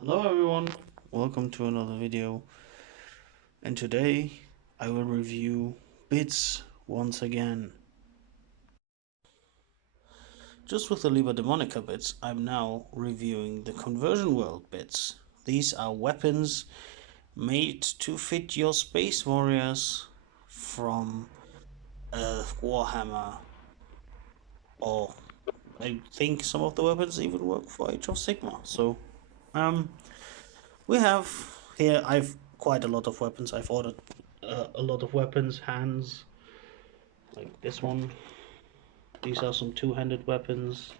Hello everyone, welcome to another video, and today I will review bits once again. Just with the Liber Demonica bits, I'm now reviewing the Conversionworld bits. These are weapons made to fit your space warriors from Warhammer, or I think some of the weapons even work for Age of Sigmar. So, we have here, I've quite a lot of weapons. I've ordered a lot of weapons, hands, like this one. These are some two-handed weapons.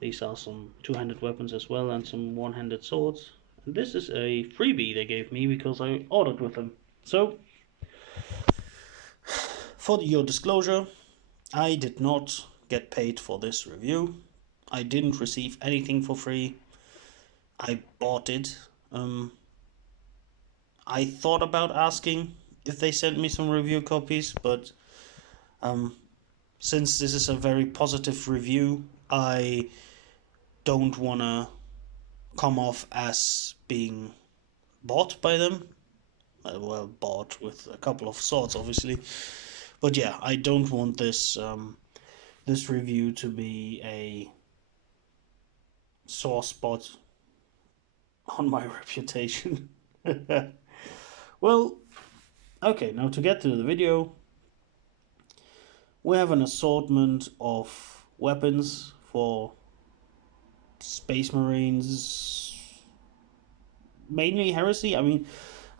These are some two-handed weapons as well, and some one-handed swords. And this is a freebie they gave me because I ordered with them. So, for your disclosure, I did not get paid for this review. I didn't receive anything for free. I bought it. I thought about asking if they sent me some review copies, but since this is a very positive review, I don't wanna come off as being bought by them. Well, bought with a couple of swords, obviously, but yeah, I don't want this this review to be a sore spot on my reputation. Well, okay, now to get to the video, we have an assortment of weapons for Space Marines, mainly Heresy. I mean,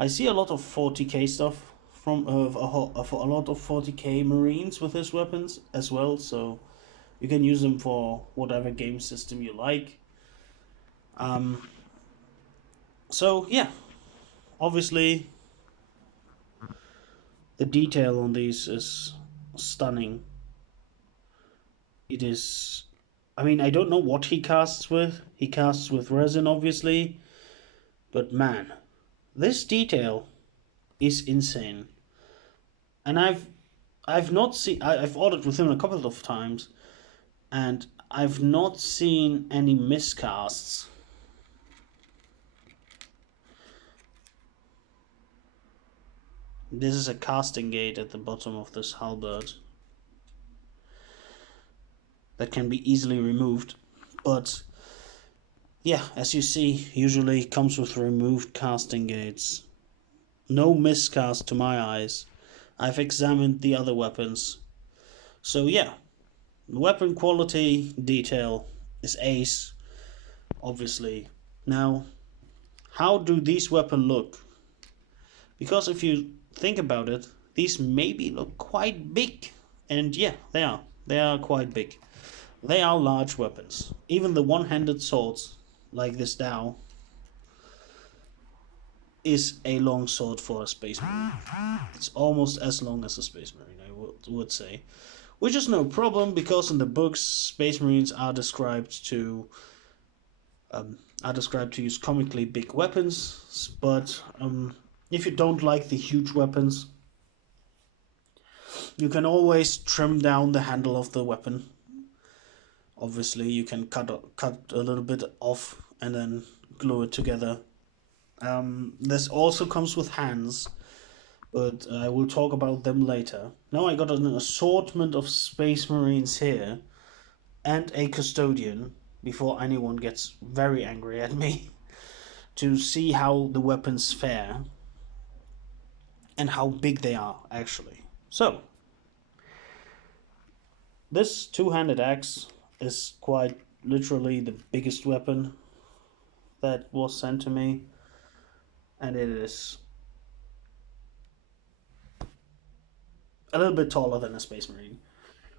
I see a lot of 40k stuff from a lot of 40k Marines with his weapons as well, so you can use them for whatever game system you like. So yeah, obviously the detail on these is stunning. It is, I mean, I don't know what he casts with. He casts with resin, obviously, but man, this detail is insane. And I've not seen, I've ordered with him a couple of times, and I've not seen any miscasts. This is a casting gate at the bottom of this halberd that can be easily removed, but yeah, as you see, usually comes with removed casting gates. No miscast to my eyes. I've examined the other weapons. So yeah, weapon quality, detail is ace, obviously. Now, how do these weapons look? Because if you think about it, these maybe look quite big. And yeah, they are. They are quite big. They are large weapons. Even the one-handed swords, like this Dao, is a long sword for a Space Marine. It's almost as long as a Space Marine, I would say. Which is no problem, because in the books, Space Marines are described to use comically big weapons, but if you don't like the huge weapons, you can always trim down the handle of the weapon. Obviously, you can cut a little bit off and then glue it together. This also comes with hands, but I will talk about them later. Now I got an assortment of Space Marines here, and a Custodian, before anyone gets very angry at me, to see how the weapons fare, and how big they are, actually. So, this two-handed axe is quite literally the biggest weapon that was sent to me, and it is a little bit taller than a Space Marine,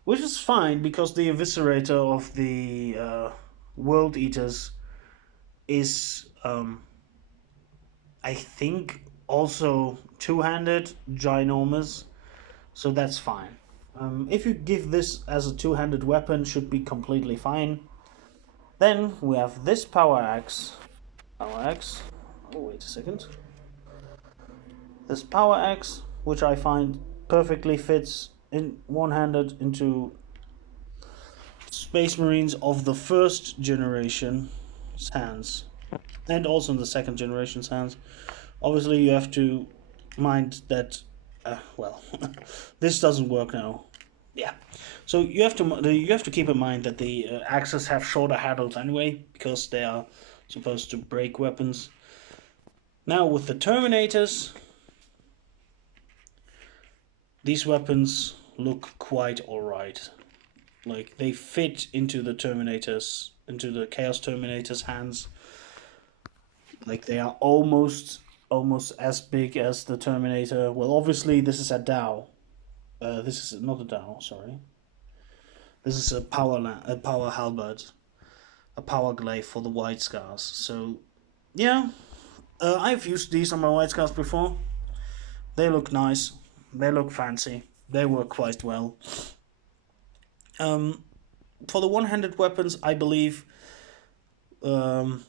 which is fine because the Eviscerator of the World Eaters is, I think, also two-handed, ginormous, so that's fine. If you give this as a two-handed weapon, should be completely fine. Then we have this power axe. Oh, wait a second. This power axe, which I find perfectly fits in one-handed into Space Marines of the first generation's hands. and also in the second generation's hands. Obviously, you have to mind that. Well, this doesn't work now. Yeah, so you have to keep in mind that the axes have shorter handles anyway because they are supposed to break weapons. Now with the Terminators, these weapons look quite alright. Like they fit into the Terminators, into the Chaos Terminators' hands. Like they are almost as big as the Terminator. Well, obviously this is a Dao. This is not a Dao. Sorry. This is a power halberd, a power glaive for the white scars. So yeah, I've used these on my white scars before. They look nice. They look fancy. They work quite well. Um, for the one-handed weapons, I believe um,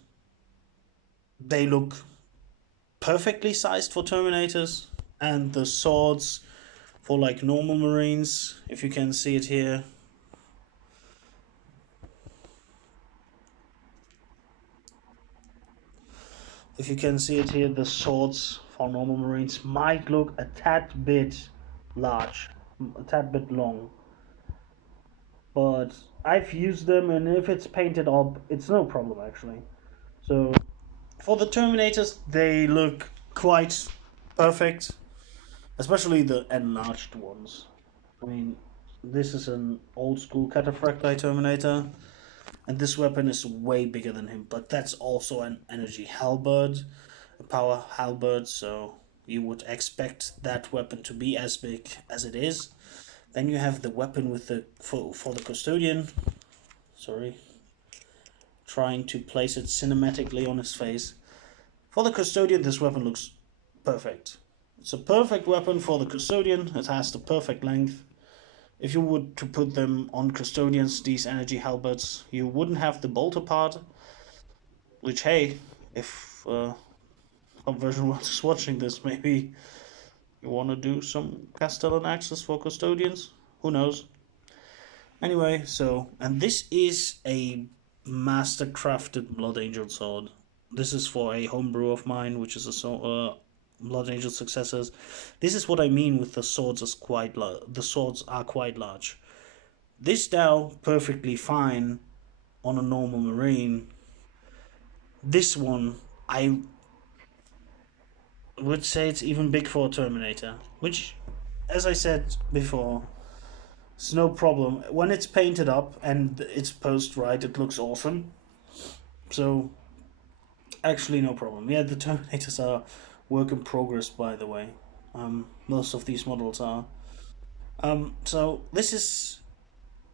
they look perfectly sized for Terminators, and the swords for like normal Marines, if you can see it here. If you can see it here, the swords for normal Marines might look a tad bit large, a tad bit long. But I've used them, and if it's painted up, it's no problem actually. So for the Terminators, they look quite perfect, especially the enlarged ones. I mean, this is an old school Cataphracti Terminator, and this weapon is way bigger than him, but that's also an energy halberd, a power halberd, so you would expect that weapon to be as big as it is. Then you have the weapon with the for the custodian. Sorry. Trying to place it cinematically on his face. For the custodian, this weapon looks perfect. It's a perfect weapon for the custodian. It has the perfect length. If you were to put them on custodians, these energy halberds, you wouldn't have the bolter part. Which, hey, if Conversionworld is watching this, maybe you want to do some Castellan axes for custodians? Who knows? Anyway, so, and this is a master crafted Blood Angel sword. This is for a homebrew of mine, which is a Blood Angel successors. This is what I mean with the swords is quite the swords are quite large. This Dao perfectly fine on a normal Marine. This one I would say it's even big for a Terminator, which, as I said before, it's no problem. When it's painted up and it's posed right, it looks awesome. So, actually, no problem. Yeah, the Terminators are work in progress, by the way. Most of these models are. So this is.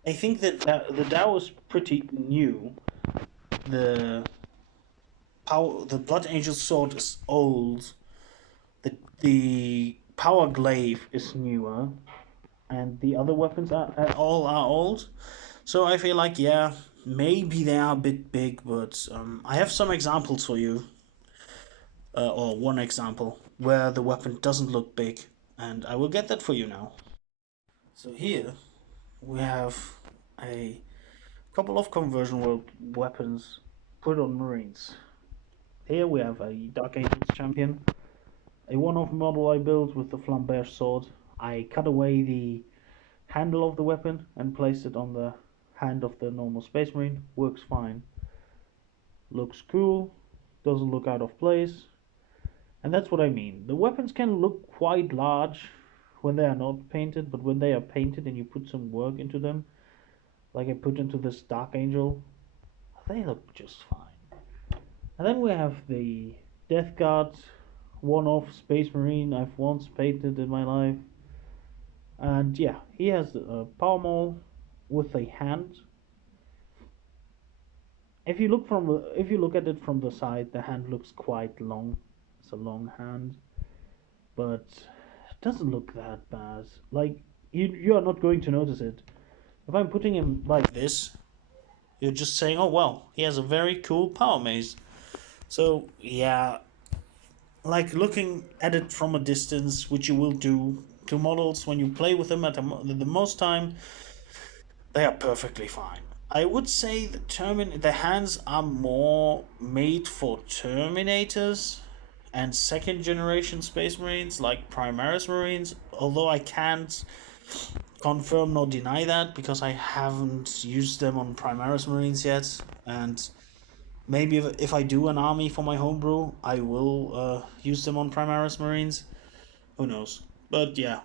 I think that the Dao is pretty new. The the Blood Angel sword is old. The power glaive is newer, and the other weapons all are old. So I feel like yeah, maybe they are a bit big, but I have some examples for you, or one example where the weapon doesn't look big, and I will get that for you now. So here we have a couple of Conversion World weapons put on Marines. Here we have a Dark Ages champion, a one-off model I built with the Flamberge sword. I cut away the handle of the weapon and placed it on the hand of the normal Space Marine. Works fine. Looks cool, doesn't look out of place. And that's what I mean. The weapons can look quite large when they are not painted, but when they are painted and you put some work into them, like I put into this Dark Angel, they look just fine. And then we have the Death Guard one-off Space Marine I've once painted in my life. And yeah, he has a power maul with a hand. If you look at it from the side, the hand looks quite long. It's a long hand, but it doesn't look that bad. Like you are not going to notice it. If I'm putting him like this, you're just saying, "Oh well, he has a very cool power mace." So yeah, like looking at it from a distance, which you will do to models when you play with them at the most time, they are perfectly fine. I would say the hands are more made for Terminators and second generation Space Marines like Primaris Marines, although I can't confirm nor deny that because I haven't used them on Primaris Marines yet. And maybe if I do an army for my homebrew, I will use them on Primaris Marines. Who knows? But yeah,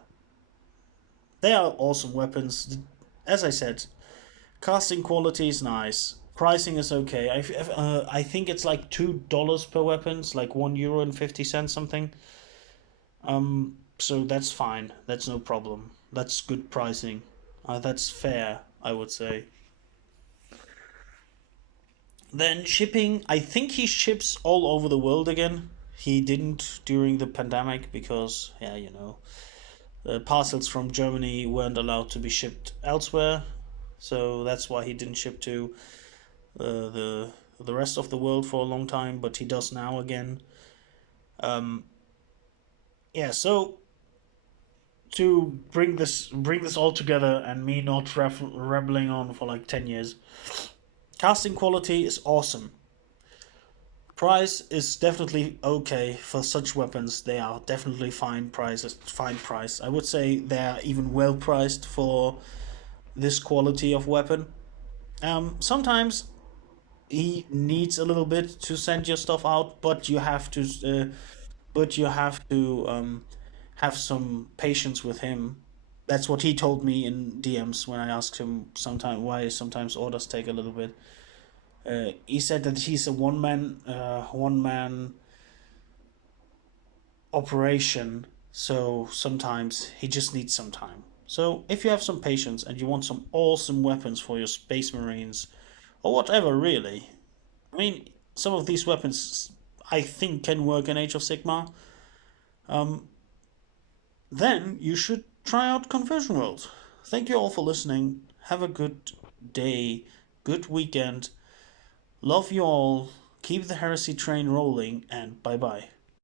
they are awesome weapons. As I said, casting quality is nice. Pricing is okay. I think it's like $2 per weapon. It's like €1.50 something. So that's fine. That's no problem. That's good pricing. That's fair, I would say. Then shipping. I think he ships all over the world again. He didn't during the pandemic because, yeah, parcels from Germany weren't allowed to be shipped elsewhere. So that's why he didn't ship to the rest of the world for a long time, but he does now again. Yeah, so to bring this all together and me not rebelling on for like 10 years, casting quality is awesome. Price is definitely okay for such weapons. They are definitely fine prices. Fine price. I would say they are even well priced for this quality of weapon. Sometimes he needs a little bit to send your stuff out, but you have to have some patience with him. That's what he told me in DMs when I asked him sometime why sometimes orders take a little bit. He said that he's a one man operation, so sometimes he just needs some time. So if you have some patience and you want some awesome weapons for your Space Marines or whatever, really, I mean, some of these weapons I think can work in Age of Sigmar. Then you should try out Conversion World. Thank you all for listening. Have a good day, good weekend. Love you all. Keep the heresy train rolling, and bye bye.